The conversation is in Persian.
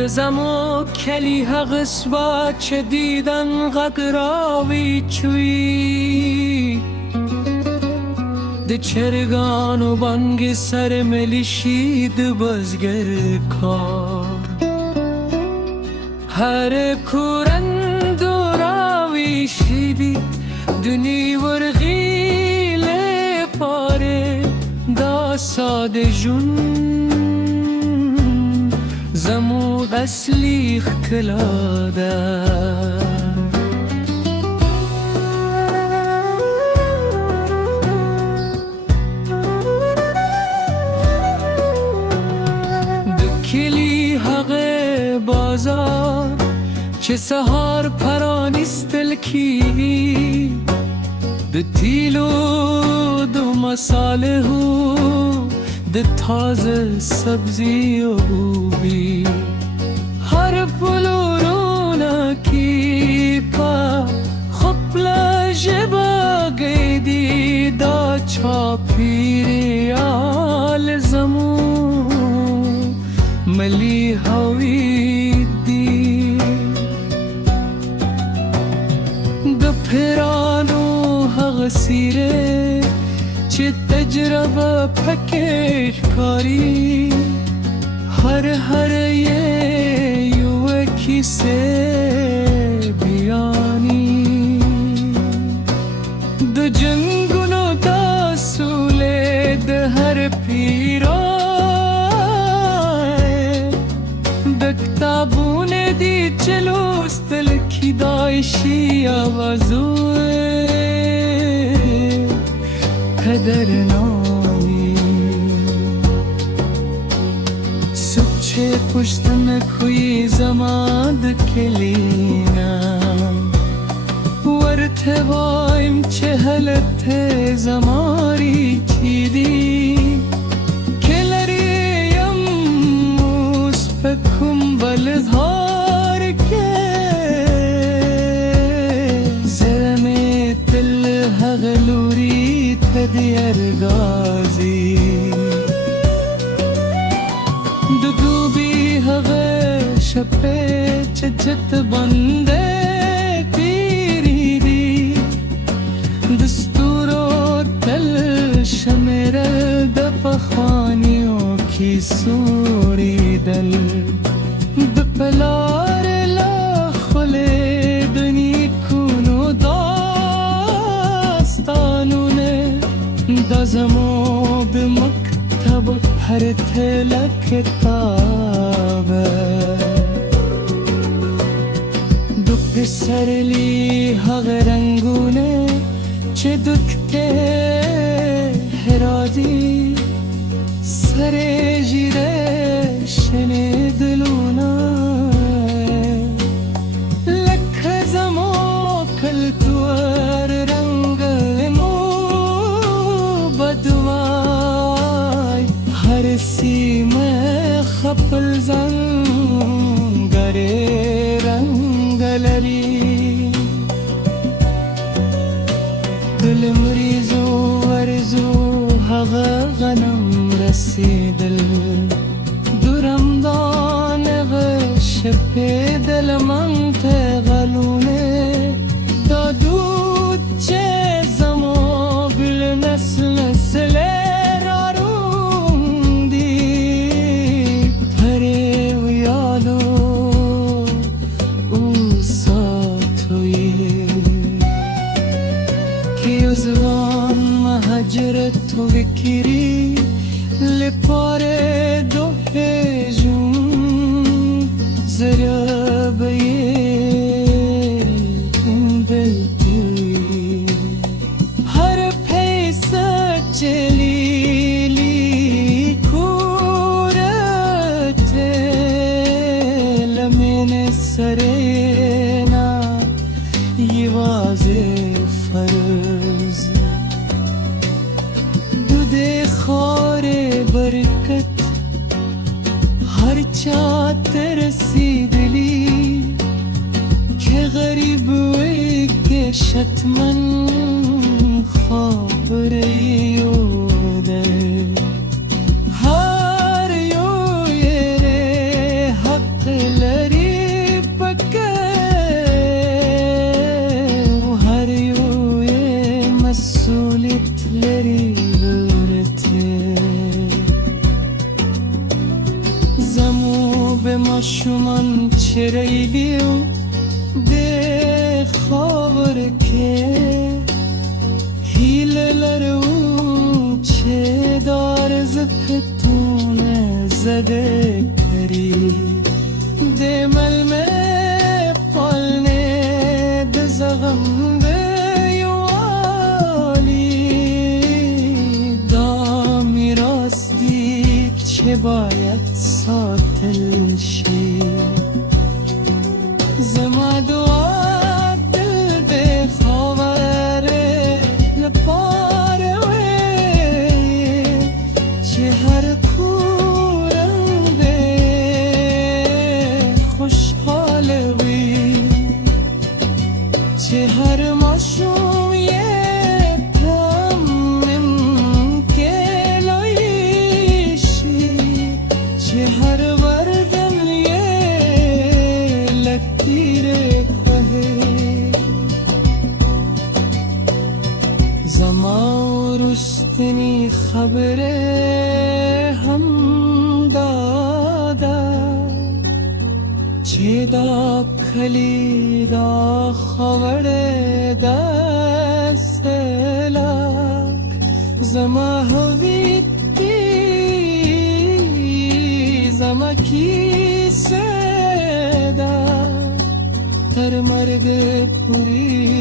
دزمو کلی حقس با چه دیدن غقراوی چوی د چرگان و بانگ سر ملیشید بازگر کار هر کورند و راوی شیبی دنی ورغیل پاره دا ساده جون زمو اصلی خلاده دکلی حق بازار چه سهار پرانیستل کی د تیلو دو مساله د تازه سبزی و بی هر پلورونا کی پا خپلا جبا گیدی دا چاپیریال زمو ملی هوی دی د پیرانو هغ سیره چه تجربه پکش کاری هر یو کیسه بیانی د جنگونو دا سوله د هر پیرای د کتابونه دی چلوستل کی دایشی آوازوه قدرنامی سوچه پشتم کوی زماد کلینم ورته وایم چه حالت زماری چیدی کلریم مسپکم بلدهار که زرم تل هغلوری تدیر گازی دوبی هغه شپه چه چت بنده پیریدی دستورو تل شمیرل د پخوانیو کی سوری دل د پلار لخل دنی کونو داستانونه دا زمو بمکتب هر تل کتابه دو پسرلی حق رنگونه چه دکته هرادی سر جیره شنه دلونه لکه زمو کلتور رنگ مو بدوای هر سیمه خپل زنگره رنگ لري دل مریضو ورزو هغه غنم رسیدل درمدان غشپه دل منتغلونه دا دود چه زمو بل نسل نسل راروندی پره و یالو او ساتوی که زبان مهاجرت تو بکری لپاره دو هجون زرابه بلدی هر پیسه جلیلی کورته لمن سرنا یوازه فرز دوده خار برکت هر چا ترسیدلی که غریب وی که شتمن خبریوده هر یو یره حق ماشومان چریلیو ده خاور که هیله لرو چه دار زفتونه زده کری ده ملمه پالنه ده زغم ده یوالی دا میراست دید چه باید ساتل شی زما دعا دل ده خاوره لپاره وی چه هر کورم ده خوشحال وی چه هر ماشوم یه تمم که لایشی چه هر وردن یه لکیر فهی زما و رستنی خبره هم دادا چه دا کلی دا خبره دا سلاک زما هویتی زما کیسه دا تر مرگ پوری